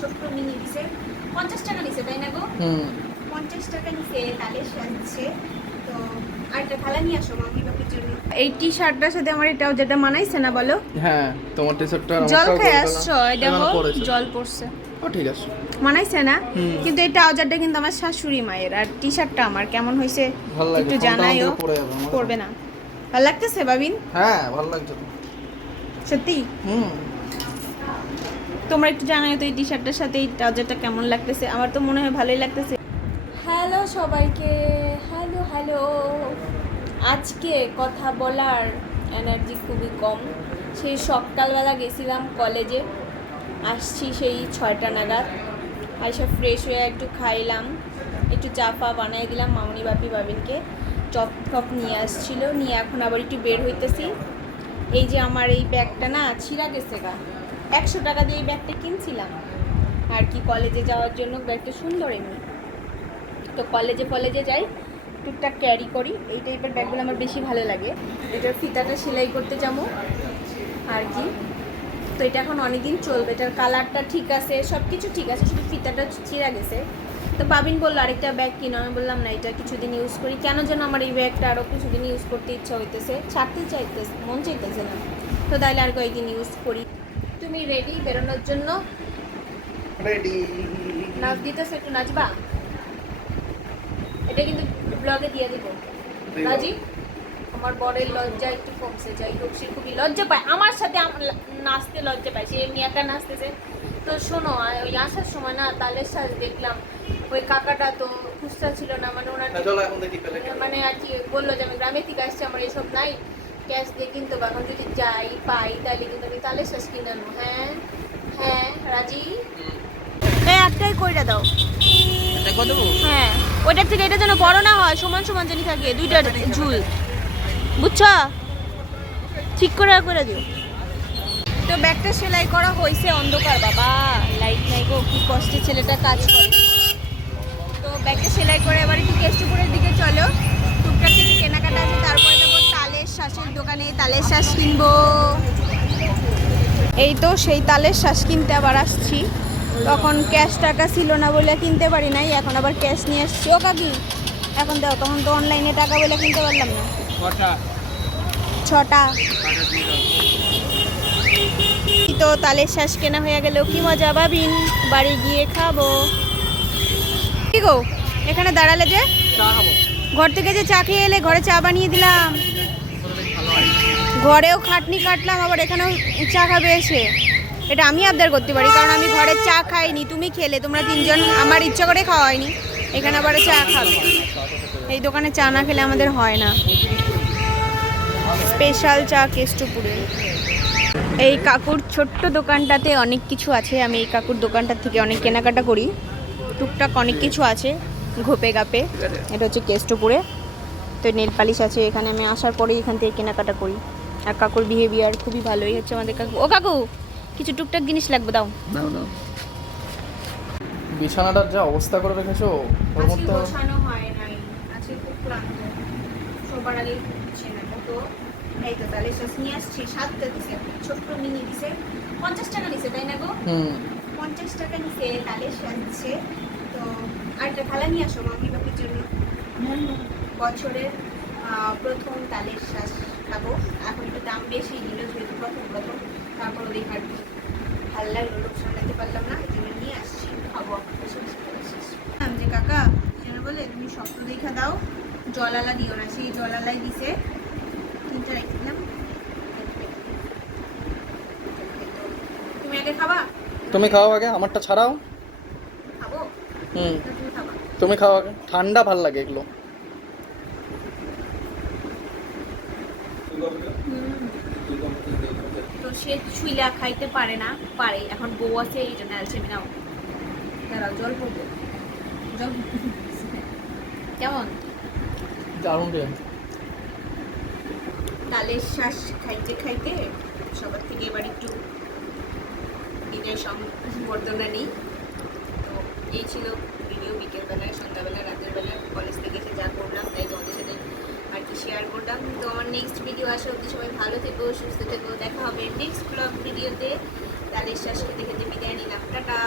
ছোট্ট মিনি দিছে 50 টাকা নিছে, তাই না গো? 50 টাকা নিছে, তালের সাজছে। তো আরেকটা থালা নিয়ে আসো মাম্মি বাপির জন্য। এই টি শার্টটার সাথে আমার এটাও যেটা মানাইছে না বলো? হ্যাঁ, তোমার টি-শার্টটা জল খেয়ে আসছো, দেখো জল পড়ছে। ও ঠিক আছে, মানাইছে না? কিন্তু এই ট্রাউজারটা কিন্তু আমার শাশুড়ি মায়ের, আর টি শার্টটা আমার কেমন হয়েছে একটু জানাইও। পড়বে না? ভালো লাগতেছে বাবিন? হ্যাঁ ভালো লাগছে তো সত্যি। তোমরা একটু জানাই তো এই টি শার্টটার সাথে এই ট্রাউজারটা কেমন লাগতেছে। আমার তো মনে হয় ভালোই লাগতেছে। হ্যালো সবাইকে, হ্যালো হ্যালো। আজকে কথা বলার এনার্জি খুবই কম। সেই সকালবেলা গেছিলাম কলেজে, আসছি সেই 6টা নাগাদ। আইসা ফ্রেশ হয়ে একটু খাইলাম, একটু চা ফা বানিয়ে দিলাম মামনি বাপি বাবিনকে। চপ টপ নিয়ে আসছিল, নিয়ে এখন আবার একটু বের হইতেছি। এই যে আমার এই ব্যাগটা না ছিঁড়া গেছে গা, 100 টাকা দিয়ে এই ব্যাগটা কিনছিলাম আর কি কলেজে যাওয়ার জন্য। ব্যাগটা সুন্দর এমনি, তো কলেজে যাই, টুকটাক ক্যারি করি। এই টাইপের ব্যাগগুলো আমার বেশি ভালো লাগে। এটার ফিতাটা সেলাই করতে যাবো আর কি। তো এটা এখন অনেকদিন চলবে, এটার কালারটা ঠিক আছে, সব কিছু ঠিক আছে, শুধু ফিতাটা ছিঁড়া গেছে। তো বাবিন বললো আরেকটা ব্যাগ কিনো, আমি বললাম না, এটা কিছুদিন ইউজ করি। কেন যেন আমার এই ব্যাগটা আরও কিছুদিন ইউজ করতে ইচ্ছা হইতেছে, ছাড়তে চাইতেছে, মন চাইতেছে না। তো তাইলে আর কয়েকদিন ইউজ করি। তুমি রেডি বেরোনোর জন্য? রেডি। নাচ দিতেছে, একটু নাচবা? এটা কিন্তু ব্লগে দিয়ে দিব রাজি। আমার বরের লজ্জা একটু কমছে, যাই হোক সে খুবই লজ্জা পায় আমার সাথে, নাচতে লজ্জা পায়, সে এমনি একা নাচতেছে। তো শোনো, ওই আসার সময় না তালের সাজ দেখলাম, ওই কাকাটা তো খুচরা ছিল না, মানে ওনার মানে আর কি বললো যে আমি গ্রামে থেকে আসছি, আমার এসব নাই, ক্যাশ দিয়ে কিনতে হবে। এখন যদি যাই পাই তাহলে কিন্তু আমি তালের সাজ কিনে আনবো। হ্যাঁ হ্যাঁ রাজি। হ্যাঁ একটাই কইরা দাও। হ্যাঁ ওইটার থেকে এটা যেন বড় না হয়, সমান সমান জানি থাকে, দুইটার ঝুল, বুঝছো? ঠিক করে দিও। তো ব্যাগটা সেলাই করা হয়েছে, অন্ধকার বাবা, লাইট নাই গো, কি কষ্টে ছেলেটা কাজ করে। তো ব্যাগটা সেলাই করে এবার একটু কেষ্টপুরের দিকে চলো, টুকটাক কিছু কেনাকাটা আছে, তারপরে যাবো তালের শ্বাসের দোকানে, তালের শ্বাস কিনবো। এই তো সেই তালের শ্বাস কিনতে আবার আসছি, তখন ক্যাশ টাকা ছিল না বলে কিনতে পারি নাই, এখন আবার ক্যাশ নিয়ে আসছি। ও কাকি এখন দাও, তখন তো অনলাইনে টাকা বলে কিনতে পারলাম না। 6টা। তো তালের শ্বাস কেনা হয়ে গেল, কি মজা বাবিন, বাড়ি গিয়ে খাবো। কি গো এখানে দাঁড়ালে যে? ঘর থেকে যে চা খেয়ে এলে, ঘরে চা বানিয়ে দিলাম, ঘরেও খাটনি কাটলাম, আবার এখানেও চা খাবে এসে। এটা আমি আবদার করতে পারি, কারণ আমি ঘরে চা খাইনি, তুমি খেলে, তোমরা 3জন, আমার ইচ্ছা করে খাওয়া হয়নি, এখানে আবার চা খাবে। এই দোকানে চা না খেলে আমাদের হয় না, স্পেশাল চা কেষ্টপুরে। এই কাকুর ছোট্ট দোকানটাতে অনেক কিছু আছে, আমি এই কাকুর দোকানটার থেকে অনেক কেনাকাটা করি, টুকটাক অনেক কিছু আছে ঘোপে গাপে। এটা হচ্ছে কেষ্টপুরে। তো নেল পালিশ আছে এখানে, আমি আসার পরেই এখান থেকে কেনাকাটা করি। আর কাকুর বিহেভিয়ার খুবই ভালোই হচ্ছে আমাদের কাকু। ও কাকু কিছু টুকটাক জিনিস লাগবে, দাও। বিছানাটার যা অবস্থা করে রেখেছো, ওর মধ্যে গোছানো হয় নাই, আজকে খুব ক্লান্ত, সবার আগে হচ্ছে না। তো এই তো তাহলে শেষ নিয়ে আসছি, 7টা দিছে, ছোট্ট মিনি দিছে, 50 টাকা নিছে, তাই না গো? 50 টাকা নিছে, তাহলে সাজছে। তো আরেকটা থালা নিয়ে আসো মাম্মি বাপির জন্য। বছরের প্রথম তালের শ্বাস খাবো, এখন একটু দাম বেশি নিল যেহেতু প্রথম, তারপর দেখার ভালো লাগলো, লোক সামলাতে পারলাম না, এই জন্য নিয়ে আসছি, খাবো। যে কাকা যেন বলে তুমি শক্ত দেখা দাও, জলালা দিও না, সেই জলালাই দিছে, 3টা রেখেছিলাম। তুমি আগে খাবা? তুমি খাও আগে, আমারটা ছাড়াও। খাবো? তুমি খাবা? তুমি খাও আগে, ঠান্ডা ভাল লাগে এগুলো। তো সে ছুইলা খাইতে পারে না, পারে, এখন বউ আছে এই জন্য আলসেমি। নাও দাঁড়াও, জল পড়বো, জল কেমন? দারুণ রে। তালের শ্বাস খাইতে খাইতে সবার থেকে এবার একটু দিনের সংবর্ধনা নেই। তো এই ছিল ভিডিও, বিকেলবেলায়, সন্ধ্যাবেলা, রাতের বেলা কলেজ থেকে এসে যা করলাম তাই তোমাদের সাথে আর কি শেয়ার করলাম। তো আমার নেক্সট ভিডিও আসা অবধি সবাই ভালো থেকো, সুস্থ থেকো, দেখা হবে নেক্সট ব্লগ ভিডিওতে। তালের শ্বাস খেতে খেতে বিদায় নিলাম, টাটা।